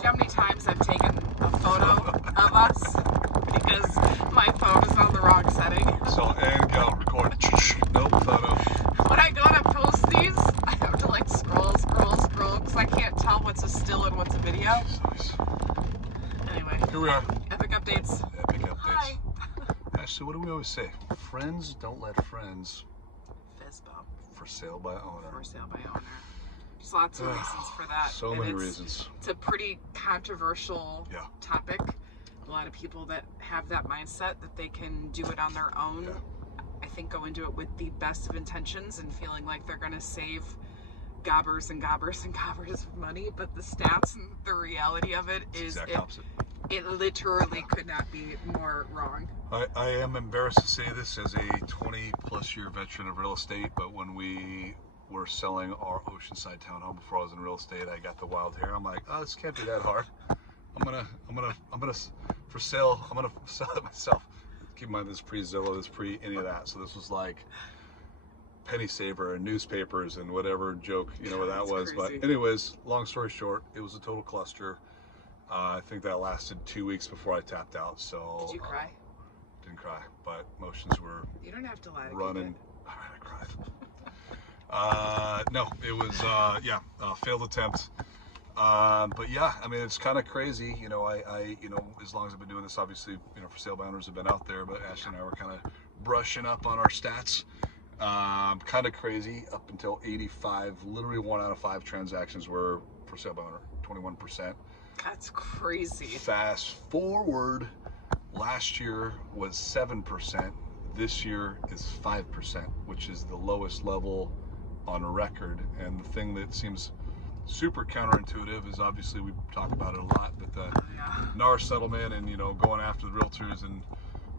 you know how many times I've taken a photo of us because my phone is on the wrong setting? So, and go record. Nope, photo. When I go to post these, I have to like scroll because I can't tell what's a still and what's a video. Anyway, Here we are. epic updates. Epic updates. Hi. Actually, what do we always say? Friends don't let friends. FSBO. For sale by owner. For sale by owner. There's lots of reasons for that. So many reasons. It's a pretty controversial topic. A lot of people that have that mindset that they can do it on their own, I think go into it with the best of intentions and feeling like they're going to save gobbers and gobbers and gobbers of money. But the stats and the reality of it is it literally could not be more wrong. I am embarrassed to say this as a 20-plus year veteran of real estate, but when we were selling our Oceanside townhome before I was in real estate, I got the wild hair. I'm like, oh, this can't be that hard. I'm gonna sell it myself. Keep in mind, this is pre-Zillow, this is pre any of that. So this was like penny saver and newspapers and whatever joke, you know, what that was. Crazy. But anyways, long story short, it was a total cluster. I think that lasted 2 weeks before I tapped out. So did you cry? Didn't cry, but emotions were. You don't have to lie. Running. I cried. No, it was failed attempt. But yeah, I mean, it's kind of crazy. You know, I you know, as long as I've been doing this, obviously, you know, for sale by owners have been out there, but Ashley and I were kind of brushing up on our stats. Kind of crazy up until 85. Literally 1 out of 5 transactions were for sale by owner. 21%. That's crazy. Fast forward, last year was 7%. This year is 5%, which is the lowest level on record. And the thing that seems super counterintuitive is, obviously we talk about it a lot, but the NAR settlement and, you know, going after the realtors and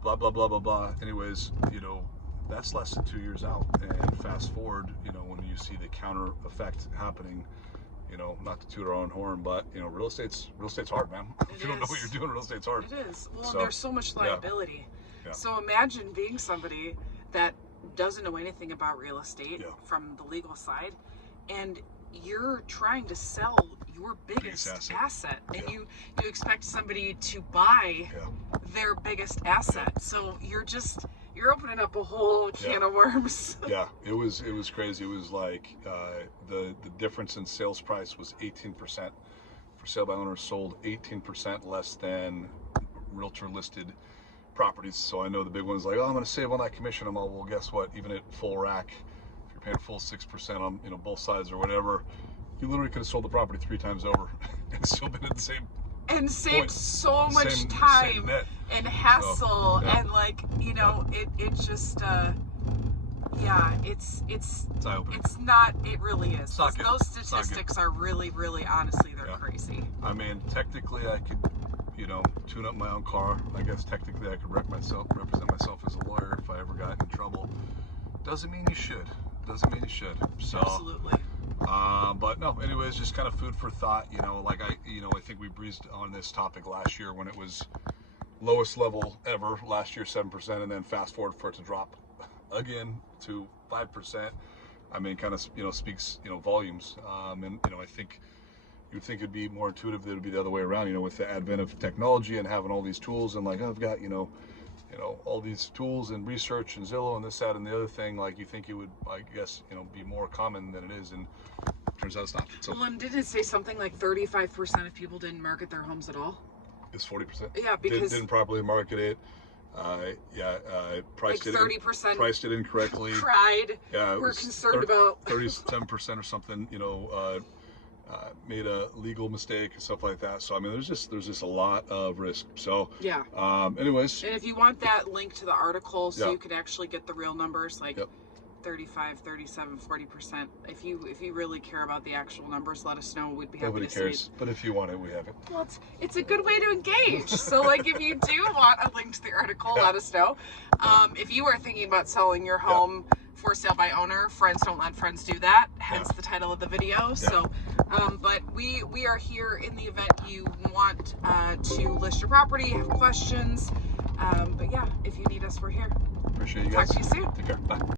blah blah blah blah blah. Anyways, you know, that's less than 2 years out. And fast forward, you know, when you see the counter effect happening, you know, not to toot our own horn, but, you know, real estate's hard, man. If you don't know what you're doing, real estate's hard. It is. Well, so, there's so much liability. Yeah. So imagine being somebody that doesn't know anything about real estate from the legal side, and you're trying to sell your biggest asset, and you expect somebody to buy their biggest asset. So you're opening up a whole can of worms. Yeah, it was crazy. It was like the difference in sales price was 18%. For sale by owners sold 18% less than realtor listed properties. So I know the big ones like, oh, I'm going to save on that commission. I'm all, well, guess what? Even at full rack, if you're paying full 6% on, you know, both sides or whatever, you literally could have sold the property 3 times over and still been in the same and saved so much time and hassle. And like, you know, it just it's not, it really is. Those statistics are really honestly, they're crazy. I mean, technically I could, you know, tune up my own car. I guess technically I could represent myself as a lawyer if I ever got in trouble. Doesn't mean you should. So absolutely. But no, anyways, just kind of food for thought. You know, like I think we breezed on this topic last year when it was lowest level ever. Last year 7%, and then fast forward for it to drop again to 5%. I mean, kind of, you know, speaks, you know, volumes. And you know, I think you would think it'd be more intuitive that it'd be the other way around. You know, with the advent of technology and having all these tools, and like, oh, I've got, you know, all these tools and research and Zillow and this, that, and the other thing, like, you think it would, I guess, you know, be more common than it is, and turns out it's not. So, well, and didn't it say something like 35% of people didn't market their homes at all? It's 40%. Yeah, because didn't properly market it. Priced like 30% priced it incorrectly. Cried. Yeah, we're concerned about 37% or something. You know, made a legal mistake and stuff like that. So I mean, there's just a lot of risk. So yeah. Anyways. And if you want that link to the article, so you could actually get the real numbers, like 35, 37, 40%. If you really care about the actual numbers, let us know. We'd be happy Nobody to cares. see it. But if you want it, we have it. Well, it's a good way to engage. So like, if you do want a link to the article, let us know. If you are thinking about selling your home for sale by owner, friends don't let friends do that, hence the title of the video. So but we are here in the event you want to list your property, have questions, but yeah, if you need us, we're here. Appreciate you guys. Talk to you soon. Take care. Bye.